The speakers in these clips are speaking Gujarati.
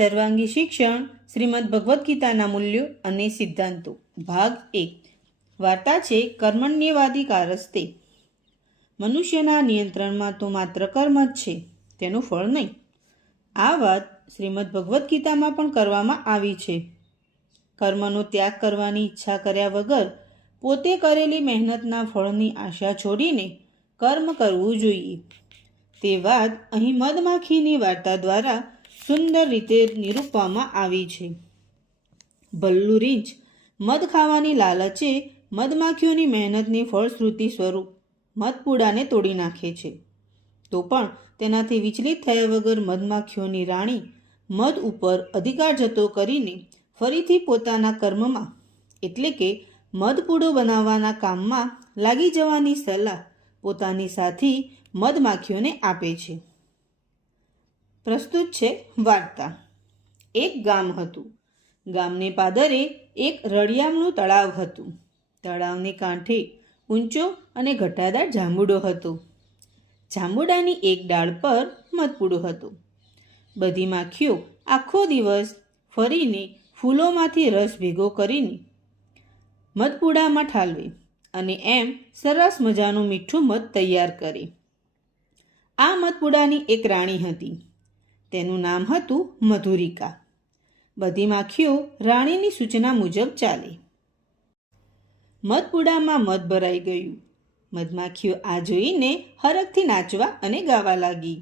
સર્વાંગી શિક્ષણ શ્રીમદ ભગવદ્ ગીતાના મૂલ્યો અને સિદ્ધાંતો ભાગ 1 વાર્તા છે કર્મણ્યવાધિકારસ્તે। મનુષ્યના નિયંત્રણમાં તો માત્ર કર્મ જ છે, તેનું ફળ નહીં। આ વાત શ્રીમદ ભગવદ્ ગીતામાં પણ કરવામાં આવી છે। કર્મનો ત્યાગ કરવાની ઈચ્છા કર્યા વગર પોતે કરેલી મહેનતના ફળની આશા છોડીને કર્મ કરવું જોઈએ। તે વાત અહીં મધમાખીની વાર્તા દ્વારા સુંદર રીતે નિરૂપવામાં આવી છે। ભલ્લુ રીંછ મધ ખાવાની લાલચે મધમાખીઓની મહેનતની ફળશ્રુતિ સ્વરૂપ મધપૂડાને તોડી નાખે છે, તો પણ તેનાથી વિચલિત થયા વગર મધમાખીઓની રાણી મધ ઉપર અધિકાર જતો કરીને ફરીથી પોતાના કર્મમાં એટલે કે મધપૂડો બનાવવાના કામમાં લાગી જવાની સલાહ પોતાની સાથી મધમાખીઓને આપે છે। પ્રસ્તુત છે વાર્તા। એક ગામ હતું। ગામને પાદરે એક રળિયામણું તળાવ હતું। તળાવને કાંઠે ઊંચો અને ઘટાદાર જાંબુડો હતો। જાંબુડાની એક ડાળ પર મધપૂડો હતો। બધી માખીઓ આખો દિવસ ફરીને ફૂલોમાંથી રસ ભેગો કરીને મધપૂડામાં ઠાલવે અને એમ સરસ મજાનું મીઠું મધ તૈયાર કરે। આ મધપૂડાની એક રાણી હતી, તેનું નામ હતું મધુરિકા। બધી માખીઓ રાણીની સૂચના મુજબ ચાલે। મધપૂડામાં મધ ભરાઈ ગયું। મધમાખીઓ આ જોઈને હરખથી નાચવા અને ગાવા લાગી।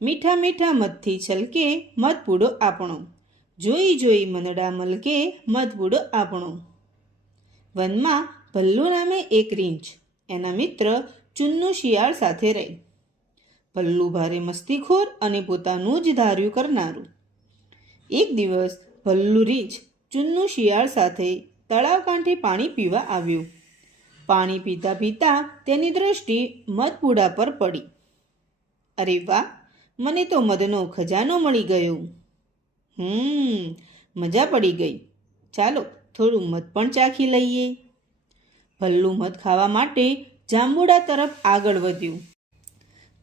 મીઠા મીઠા મધથી છલકે મધપૂડો આપણો, જોઈ જોઈ મનડા મલકે મધપૂડો આપણો। વનમાં ભલ્લુ નામે એક રીંછ એના મિત્ર ચુન્નુ શિયાળ સાથે રહી। ભલ્લુ ભારે મસ્તીખોર અને પોતાનું જ ધાર્યું કરનારું। એક દિવસ ભલ્લુ રીંછ ચુન્નુ શિયાળ સાથે તળાવ કાંઠે પાણી પીવા આવ્યો। પાણી પીતા પીતા તેની દૃષ્ટિ મધપૂડા પર પડી। અરે વાહ, મને તો મધનો ખજાનો મળી ગયો। મજા પડી ગઈ, ચાલો થોડું મધ પણ ચાખી લઈએ। ભલ્લુ મધ ખાવા માટે જાંબુડા તરફ આગળ વધ્યું।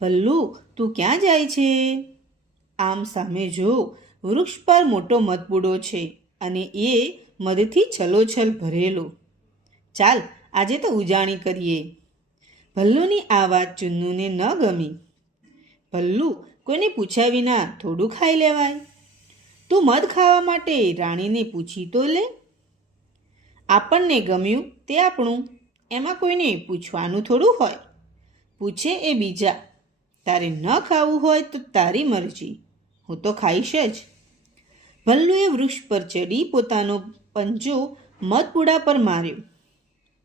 ભલ્લુ, તું ક્યાં જાય છે? આમ સામે જો, વૃક્ષ પર મોટો મધપૂડો છે અને એ મધથી છલોછલ ભરેલો। ચાલ આજે તો ઉજાણી કરીએ। ભલ્લુની આ વાત ચુન્નુને ન ગમી। ભલ્લુ, કોઈને પૂછ્યા વિના થોડું ખાઈ લેવાય? તું મધ ખાવા માટે રાણીને પૂછી તો લે। આપણને ગમ્યું તે આપણું, એમાં કોઈને પૂછવાનું થોડું હોય? પૂછે એ બીજા। તારે ન ખાવું હોય તો તારી મરજી, હું તો ખાઈશ જ। ભલ્લુએ વૃક્ષ પર ચડી પોતાનો પંજો મધપૂડા પર માર્યો।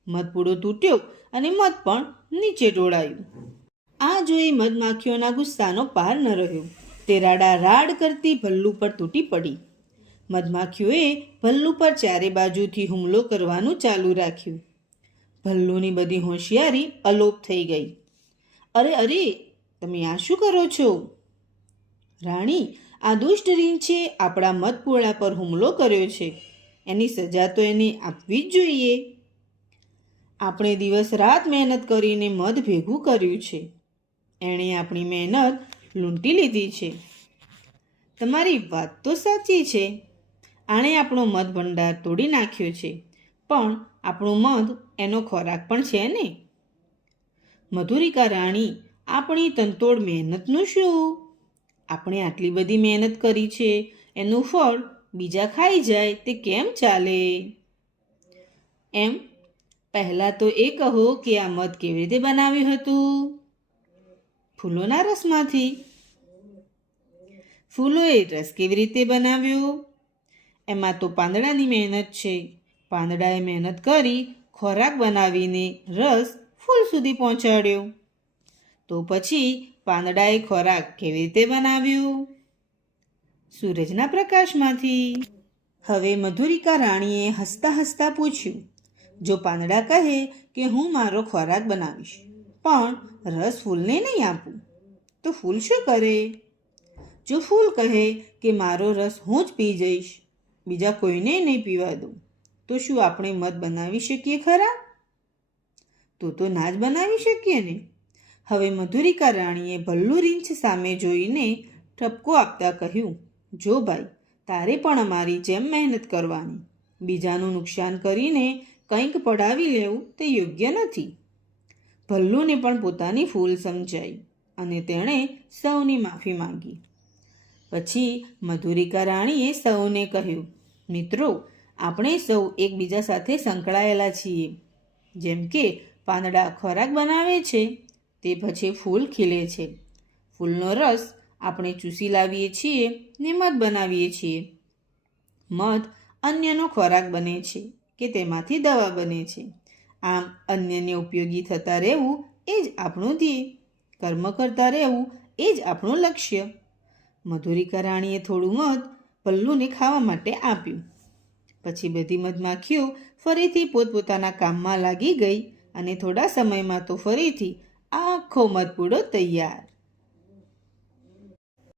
મધપૂડો તૂટ્યો અને મધ પણ નીચે ઢોળાયું। આ જોઈ મધમાખીઓના ગુસ્સાનો પાર ન રહ્યો। તે રાડારાડ કરતી ભલ્લુ પર તૂટી પડી। મધમાખીઓએ ભલ્લુ પર ચારે બાજુથી હુમલો કરવાનું ચાલુ રાખ્યું। ભલ્લુની બધી હોશિયારી અલોપ થઈ ગઈ। અરે અરે, તમે આ શું કરો છો? રાણી, આ દુષ્ટ રીંછે આપણા મધપૂડા પર હુમલો કર્યો છે, એની સજા તો એને આપવી જ જોઈએ। આપણે દિવસ રાત મહેનત કરીને મધ ભેગું કર્યું છે, એણે આપણી મહેનત લૂંટી લીધી છે। તમારી વાત તો સાચી છે, આણે આપણો મધ ભંડાર તોડી નાખ્યો છે, પણ આપણું મધ એનો ખોરાક પણ છે ને? મધુરિકા રાણી, આપણી તનતોડ મહેનતનું શું? આપણે આટલી બધી મહેનત કરી છે, એનું ફળ બીજા ખાઈ જાય તે કેમ ચાલે? એમ પહેલાં તો એ કહો કે આ મધ કેવી રીતે બનાવ્યું હતું? ફૂલોના રસમાંથી। ફૂલોએ રસ કેવી રીતે બનાવ્યો? એમાં તો પાંદડાની મહેનત છે। પાંદડાએ મહેનત કરી ખોરાક બનાવીને રસ ફૂલ સુધી પહોંચાડ્યો। તો પછી પાંદડાએ ખોરાક કેવી રીતે બનાવ્યો? સૂરજના પ્રકાશમાંથી। હવે મધુરિકા રાણીએ હસતા હસતા પૂછ્યું, જો પાંદડા કહે કે હું મારો ખોરાક બનાવીશ પણ રસ ફૂલને નહીં આપું, તો ફૂલ શું કરે? જો ફૂલ કહે કે મારો રસ હું જ પી જઈશ, બીજા કોઈને નહીં પીવા દઉં, તો શું આપણે મધ બનાવી શકીએ ખરા? તો ના જ બનાવી શકીએ ને। હવે મધુરિકા રાણીએ ભલ્લુ રીંછ સામે જોઈને ઠપકો આપતા કહ્યું, જો ભાઈ, તારે પણ અમારી જેમ મહેનત કરવાની. બીજાનું નુકસાન કરીને કંઈક પડાવી લેવું તે યોગ્ય નથી. ભલ્લુને પણ પોતાની ભૂલ સમજાઈ અને તેણે સૌની માફી માંગી. પછી મધુરિકા રાણીએ સૌને કહ્યું, મિત્રો, આપણે સૌ એકબીજા સાથે સંકળાયેલા છીએ. જેમ કે પાંદડા ખોરાક બનાવે છે, તે પછી ફૂલ ખીલે છે. ફૂલનો રસ આપણે ચૂસી લાવીએ છીએ ને મધ બનાવીએ છીએ. મધ અન્યનો ખોરાક બને છે કે તેમાંથી દવા બને છે. આમ અન્યને ઉપયોગી થતા રહેવું એ જ આપણું ધ્યેય. કર્મ કરતા રહેવું એ જ આપણું લક્ષ્ય. મધુરિકા રાણીએ થોડું મધ ભલ્લુને ખાવા માટે આપ્યું. પછી બધી મધમાખીઓ ફરીથી પોતપોતાના કામમાં લાગી ગઈ અને થોડા સમયમાં તો ફરીથી આખો મધપૂડો તૈયાર.